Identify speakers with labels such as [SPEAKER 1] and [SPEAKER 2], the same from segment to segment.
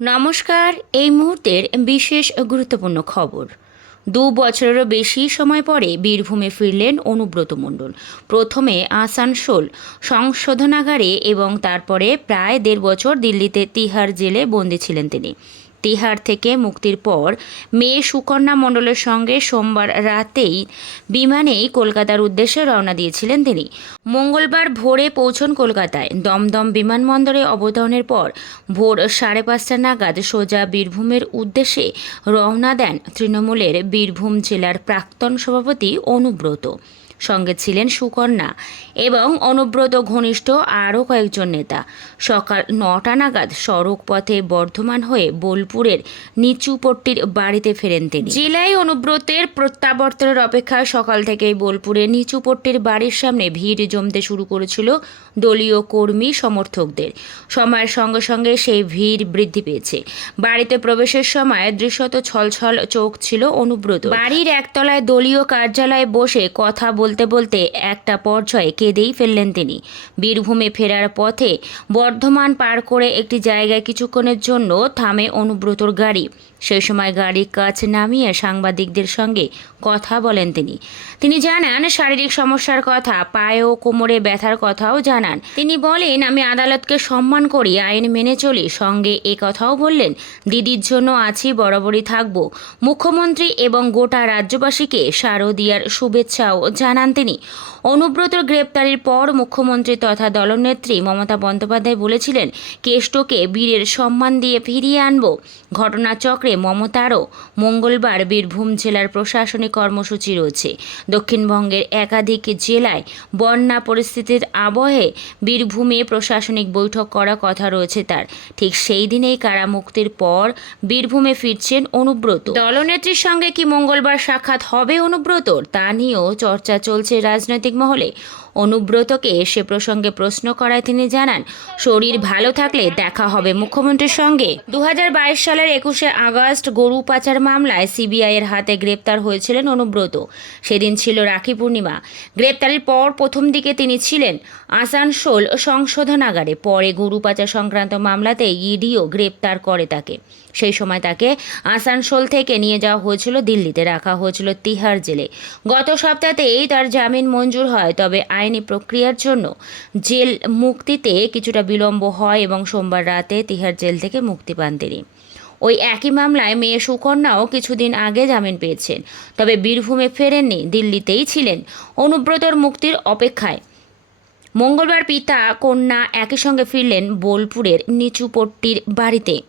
[SPEAKER 1] নমস্কার, এই মুহূর্তের বিশেষ গুরুত্বপূর্ণ খবর। দু বছরেরও বেশি সময় পরে বীরভূমে ফিরলেন অনুব্রত মণ্ডল। প্রথমে আসানসোল, সংশোধনাগারে এবং তারপরে প্রায় দেড় বছর দিল্লিতে তিহার জেলে বন্দী ছিলেন তিনি। তিহার থেকে মুক্তির পর মেয়ে সুকন্যা মণ্ডলের সঙ্গে সোমবার রাতেই বিমানেই কলকাতার উদ্দেশ্যে রওনা দিয়েছিলেন তিনি। মঙ্গলবার ভোরে পৌঁছন কলকাতায়। দমদম বিমানবন্দরে অবতরণের পর ভোর সাড়ে পাঁচটা নাগাদ সোজা বীরভূমের উদ্দেশ্যে রওনা দেন তৃণমূলের বীরভূম জেলার প্রাক্তন সভাপতি অনুব্রত। সঙ্গে ছিলেন সুকন্যা এবং অনুব্রত ঘনিষ্ঠ আরও কয়েকজন নেতা। সকাল নটা নাগাদ সড়ক পথে বর্ধমান হয়ে বোলপুরের নিচুপট্টির বাড়িতে ফেরেন তিনি। জেলায় অনুব্রতের প্রত্যাবর্তনের অপেক্ষায় সকাল থেকেই বোলপুরের নিচুপট্টির বাড়ির সামনে ভিড় জমতে শুরু করেছিল দলীয় কর্মী সমর্থকদের। সময়ের সঙ্গে সঙ্গে সেই ভিড় বৃদ্ধি পেয়েছে। বাড়িতে প্রবেশের সময় দৃশ্যত ছলছল চোখ ছিল অনুব্রত বাড়ির একতলায় দলীয় কার্যালয়ে বসে কথা বলতে বলতে একটা পর্যায়ে কেঁদেই ফেললেন তিনি। বীরভূমে ফেরার পথে বর্ধমান পার করে একটি জায়গায় কিছুক্ষণের জন্য থামে অনুব্রতর গাড়ি। সেই সময় গাড়ির কাছ নামিয়ে সাংবাদিকদের সঙ্গে কথা বলেন তিনি। তিনি জানান, শারীরিক সমস্যার কথা, পায়ে ও কোমরে ব্যথার কথাও জানান। তিনি বলেন, আমি আদালতকে সম্মান করি, আইন মেনে চলি। সঙ্গে এ কথাও বললেন, দিদির জন্য আছি, বরাবরই থাকব। মুখ্যমন্ত্রী এবং গোটা রাজ্যবাসীকে শারদীয়ার শুভেচ্ছাও জানান তিনি। অনুব্রতর গ্রেপ্তারির পর মুখ্যমন্ত্রী তথা দলনেত্রী মমতা বন্দ্যোপাধ্যায় বলেছিলেন, কেষ্টকে বীরের সম্মান দিয়ে ফিরিয়ে আনব। ঘটনাচক্রে মমতারও মঙ্গলবার বীরভূম জেলার প্রশাসনিক কর্মসূচি রয়েছে। দক্ষিণবঙ্গের একাধিক জেলায় বন্যা পরিস্থিতির আবহে বীরভূমে প্রশাসনিক বৈঠক করার কথা রয়েছে তার। ঠিক সেই দিনেই কারামুক্তির পর বীরভূমে ফিরছেন অনুব্রত। দলনেত্রীর সঙ্গে কি মঙ্গলবার সাক্ষাৎ হবে অনুব্রতর? তা নিয়েও চর্চা চলছে রাজনৈতিক মহলে। অনুব্রতকে সে প্রসঙ্গে প্রশ্ন করায় তিনি জানান, শরীর ভালো থাকলে দেখা হবে মুখ্যমন্ত্রীর সঙ্গে। দু হাজার বাইশ সালের একুশে আগস্ট গরু পাচার মামলায় সিবিআইয়ের হাতে গ্রেপ্তার হয়েছিলেন অনুব্রত। সেদিন ছিল রাখি পূর্ণিমা। গ্রেপ্তারের পর প্রথম দিকে তিনি ছিলেন আসানসোল সংশোধনাগারে পরে গরু পাচার সংক্রান্ত মামলাতে ইডিও গ্রেপ্তার করে তাকে। সেই সময় তাকে আসানসোল থেকে নিয়ে যাওয়া হয়েছিল দিল্লিতে। রাখা হয়েছিল তিহার জেলে। গত সপ্তাহতেই তার জামিন মঞ্জুর হয়, তবে আইনি প্রক্রিয়ার জন্য জেল মুক্তিতে কিছুটা বিলম্ব হয় এবং সোমবার রাতে তিহার জেল থেকে মুক্তি পান তিনি। ওই একই মামলায় মেয়ে সুকন্যাও কিছুদিন আগে জামিন পেয়েছেন, তবে বীরভূমে ফেরেননি, দিল্লিতেই ছিলেন। অনুব্রতর মুক্তির অপেক্ষায় মঙ্গলবার পিতা কন্যা একই সঙ্গে ফিরলেন বোলপুরের নিচুপট্টির বাড়িতে।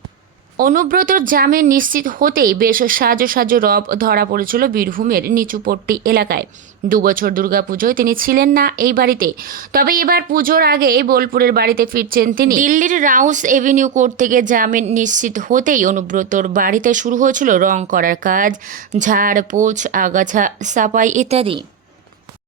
[SPEAKER 1] অনুব্রতর জামিন নিশ্চিত হতেই বেশ সাজো সাজো রব ধরা পড়েছিল বীরভূমের নিচুপট্টি এলাকায়। দুবছর দুর্গাপুজোয় তিনি ছিলেন না এই বাড়িতে। তবে এবার পুজোর আগে বোলপুরের বাড়িতে ফিরছেন তিনি। দিল্লির রাউস এভিনিউ কোর্ট থেকে জামিন নিশ্চিত হতেই অনুব্রতর বাড়িতে শুরু হয়েছিল রং করার কাজ, ঝাড় পোছ আগাছা, সাপাই ইত্যাদি।